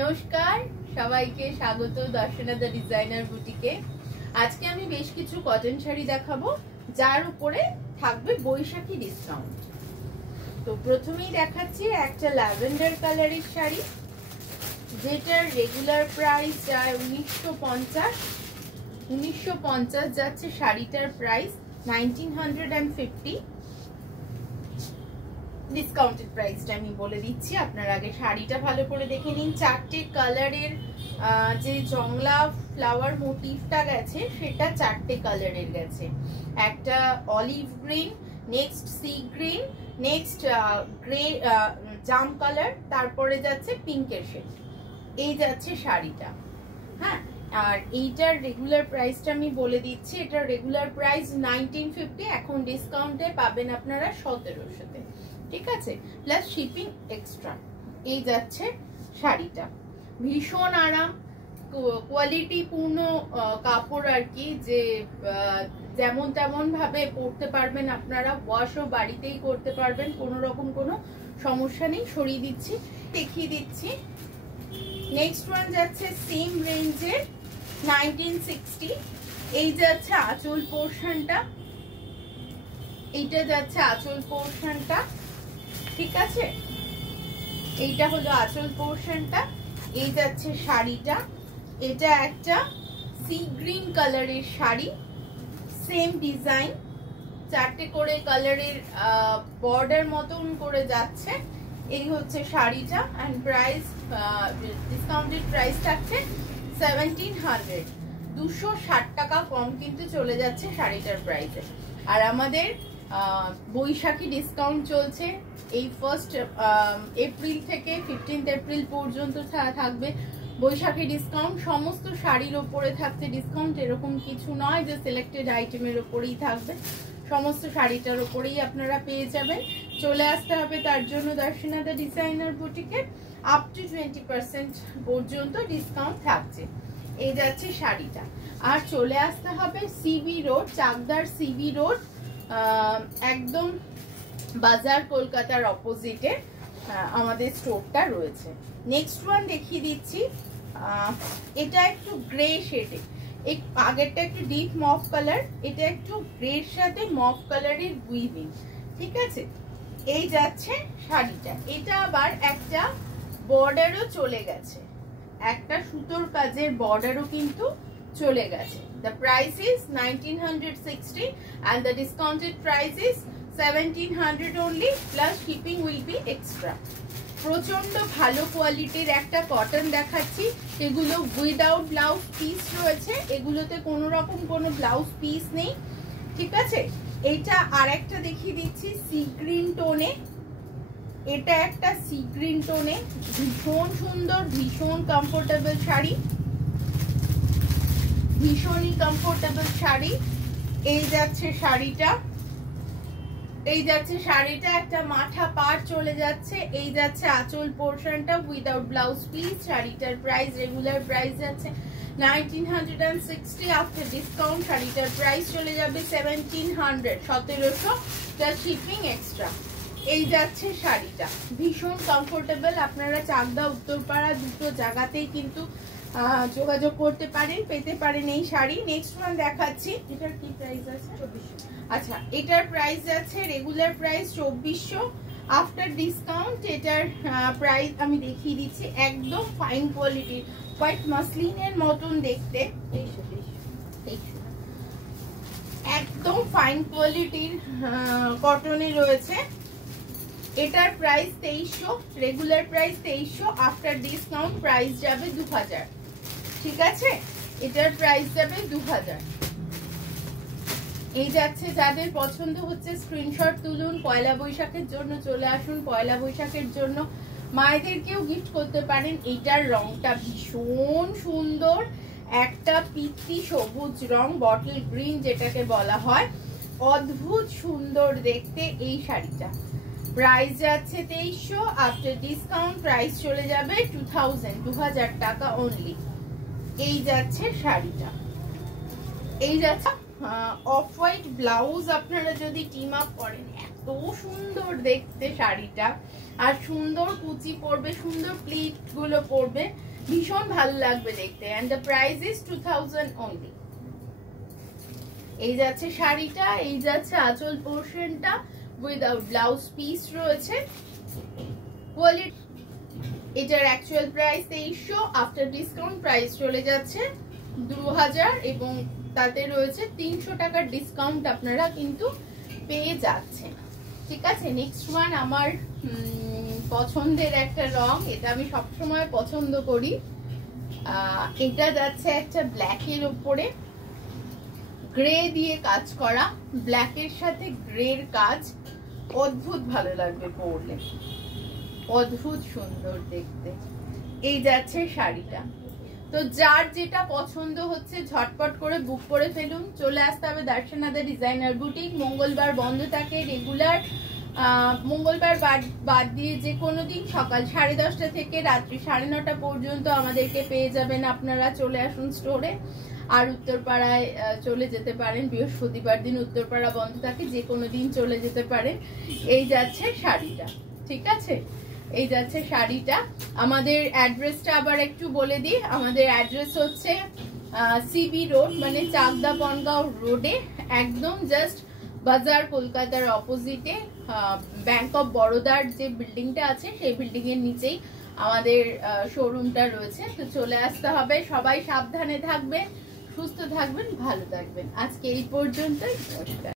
নমস্কার সবাইকে স্বাগত দর্শনা দ্য ডিজাইনার বুটিকে। আজকে আমি বেশ কিছু কটন শাড়ি দেখাবো যার উপরে থাকবে বৈশাখী ডিসকাউন্ট। তো প্রথমেই দেখাচ্ছি একটা ল্যাভেন্ডার কালারের শাড়ি, যেটার রেগুলার প্রাইস যায় 1950 যাচ্ছে শাড়িটার প্রাইস 1950। ডিসকাউন্টেড প্রাইসটা আমি বলে দিচ্ছি, আপনার আগে শাড়িটা ভালো করে দেখে নিন। চারটে কালারের যে জংলা ফ্লাওয়ার মোটিভটা গেছে সেটা চারটে কালারের গেছে। একটা olive green, next sea green, next grey জাম কালার, তারপরে যাচ্ছে পিঙ্কের শেড। এই যাচ্ছে শাড়িটা। হ্যাঁ, আর এইটার রেগুলার প্রাইসটা আমি বলে দিচ্ছি। এটার রেগুলার প্রাইস 1950, এখন ডিসকাউন্টে পাবেন আপনারা 1700-তে। ঠিক আছে, প্লাস শিপিং এক্সট্রা। এই যাচ্ছে শাড়িটা, ভীষণ আরাম, কোয়ালিটি পূর্ণ কাপড় আর কি, যে যেমন তেমন ভাবে পরতে পারবেন আপনারা, ওয়াশও বাড়িতেই করতে পারবেন, কোনো রকম কোনো সমস্যা নেই। সরিয়ে দিচ্ছি, দেখিয়ে দিচ্ছি। নেক্সট ওয়ান যাচ্ছে সেম রেঞ্জের 1960। এই যাচ্ছে আঁচল পোর্শনটা, এইটা যাচ্ছে আঁচল পোর্শনটা। ঠিক আছে, এইটা হলো আঁচল পোর্শনটা। এই যাচ্ছে শাড়িটা, এটা একটা সি গ্রিন কালারের শাড়ি, সেম ডিজাইন, চারটে করে কালারের বর্ডার মতন করে যাচ্ছে। এই হচ্ছে শাড়িটা, এন্ড প্রাইস ডিসকাউন্টেড প্রাইস থাকছে 1700, 260 টাকা কম কিন্তু চলে যাচ্ছে শাড়িটার প্রাইসে। আর আমাদের বৈশাখী ডিসকাউন্ট চলছে এই 1 এপ্রিল থেকে 15 এপ্রিল পর্যন্ত থাকবে বৈশাখী ডিসকাউন্ট। সমস্ত শাড়ির ওপরে থাকছে ডিসকাউন্ট, এরকম কিছু নয় যে সিলেক্টেড আইটেমের ওপরেই থাকবে, সমস্ত শাড়িটার ওপরেই আপনারা পেয়ে যাবেন। চলে আসতে হবে তার জন্য দর্শনা দ্য ডিজাইনার বুটিকে। আপ টু 20% পর্যন্ত ডিসকাউন্ট থাকছে। এই যাচ্ছে শাড়িটা। আর চলে আসতে হবে সিবি রোড, চাকদার সিবি রোড, একদম বাজার কলকাতার অপোজিটে আমাদের স্টোরটা রয়েছে। নেক্সট ওয়ান দেখিয়ে দিচ্ছি, এটা একটু গ্রে শেডে, আগেরটা একটু ডিপ মফ কালার, এটা একটু গ্রের সাথে মফ কালারের উইভিং। ঠিক আছে, এই যাচ্ছে শাড়িটা। এটা আবার একটা বর্ডারও চলে গেছে, একটা সুতোর কাজের বর্ডারও কিন্তু চলে গেছে। The price is 1960 and the discounted price is 1700 only, plus shipping will be extra. প্রচন্ড ভালো কোয়ালিটির একটা কটন দেখাচ্ছি, এগুলো উইদাউট ব্লাউজ পিস রয়েছে, এগুলোতে কোনো রকম কোনো ব্লাউজ পিস নেই। ঠিক আছে, এটা আর একটা দেখিয়ে দিচ্ছি সি গ্রিন টোনে, এটা একটা সি গ্রিন টোনে, ভীষণ সুন্দর, ভীষণ কমফোর্টেবল শাড়ি, ভীষণই কমফোর্টেবল শাড়ি। এই যাচ্ছে শাড়িটা, এই যাচ্ছে শাড়িটা, একটা মাথা পাড় চলে যাচ্ছে। এই যাচ্ছে আঁচল পোর্শনটা উইদাউট ব্লাউজ পিস। শাড়িটার প্রাইস রেগুলার প্রাইস যাচ্ছে 1960, আফটার ডিসকাউন্ট শাড়িটার প্রাইস চলে যাবে 1700, 1700 প্লাস শিপিং এক্সট্রা। এই যাচ্ছে শাড়িটা, ভীষণ কমফোর্টেবল। আপনারা চাকদা উত্তরপাড়া দুটো জায়গাতেই কিন্তু যোগাযোগ করতে পারেন, পেতে পারেন এই শাড়ি। নেক্সট ওয়ান দেখাচ্ছি, এটার কি প্রাইস আছে? 2400। আচ্ছা, এটার প্রাইস আছে রেগুলার প্রাইস 2400, আফটার ডিসকাউন্ট এটার প্রাইস আমি দেখিয়ে দিচ্ছি। একদম ফাইন কোয়ালিটির, হোয়াইট মাসলিনের মতন দেখতে, একদম ফাইন কোয়ালিটির কটনে রয়েছে। এটার price 2300, regular price 2300, after discount price যাবে 2000। ঠিক আছে, এটার প্রাইস যাবে 2000। এই যাচ্ছে, যাদের পছন্দ হচ্ছে স্ক্রিনশট তুলুন, পয়লা বৈশাখের জন্য চলে আসুন। পয়লা বৈশাখের জন্য মায়েদেরকেও গিফট করতে পারেন। এইটার রংটা ভীষণ সুন্দর, একটা পিত্তি সবুজ রং, বটল গ্রিন যেটাকে বলা হয়, অদ্ভুত সুন্দর দেখতে এই শাড়িটা। প্রাইস যাচ্ছে 2300, আফটার ডিসকাউন্ট প্রাইস চলে যাবে 2000 টাকা অনলি। এই যাচ্ছে শাড়িটা, এই যাচ্ছে অফ হোয়াইট ব্লাউজ। আপনারা যদি টিম আপ করেন, এত সুন্দর দেখতে শাড়িটা, আর সুন্দর কুচি পড়বে, সুন্দর প্লিট গুলো পড়বে। ভীষণ ভালো লাগবে দেখতে। And the price is 2000 only. এই যাচ্ছে শাড়িটা, এই যাচ্ছে আঁচল পোর্শনটা উইদাউট ব্লাউজ পিস রয়েছে। কোয়ালিটি, এটার actual price 2300, after discount price চলে যাচ্ছে 2000 এবং তাতে রয়েছে 300 টাকার ডিসকাউন্ট আপনারা কিন্তু পেয়ে যাচ্ছেন। ঠিক আছে, নেক্সট ওয়ান আমার পছন্দের একটা রং, এটা আমি সবসময় পছন্দ করি। এটা যাচ্ছে একটা ব্ল্যাকের উপরে গ্রে দিয়ে কাজ করা, ব্ল্যাকের সাথে গ্রের কাজ, অদ্ভুত ভালো লাগবে পরলে, অদ্ভুত সুন্দর দেখতে। এই যাচ্ছে শাড়িটা। তো যার যেটা পছন্দ হচ্ছে ঝটপট করে বুক করে ফেলুন। চলে আসতে হবে দর্শনাদা ডিজাইনার বুটিক। মঙ্গলবার বন্ধ থাকে রেগুলার, মঙ্গলবার বাদ দিয়ে যে কোনো দিন সকাল 10:30 থেকে রাত্রি 9:30 পর্যন্ত আমাদেরকে পেয়ে যাবেন আপনারা। চলে আসুন স্টোরে। আর উত্তরপাড়ায় চলে যেতে পারেন, বৃহস্পতিবার দিন উত্তরপাড়া বন্ধ থাকে, যে কোনো দিন চলে যেতে পারেন। এই যাচ্ছে শাড়িটা, ঠিক আছে, এই যাচ্ছে শাড়িটা। আমাদের অ্যাড্রেসটা আবার একটু বলে দিই। আমাদের অ্যাড্রেস হচ্ছে সিবি রোড, মানে চাকদা বনগাঁও রোডে, একদম জাস্ট বাজার কলকাতার অপোজিটে ব্যাংক অফ বরোদার যে বিল্ডিংটা আছে সেই বিল্ডিং এর নিচেই আমাদের শোরুমটা রয়েছে। তো চলে আসতে হবে। সবাই সাবধানে থাকবেন, সুস্থ থাকবেন, ভালো থাকবেন। আজকে এই পর্যন্তই, নমস্কার।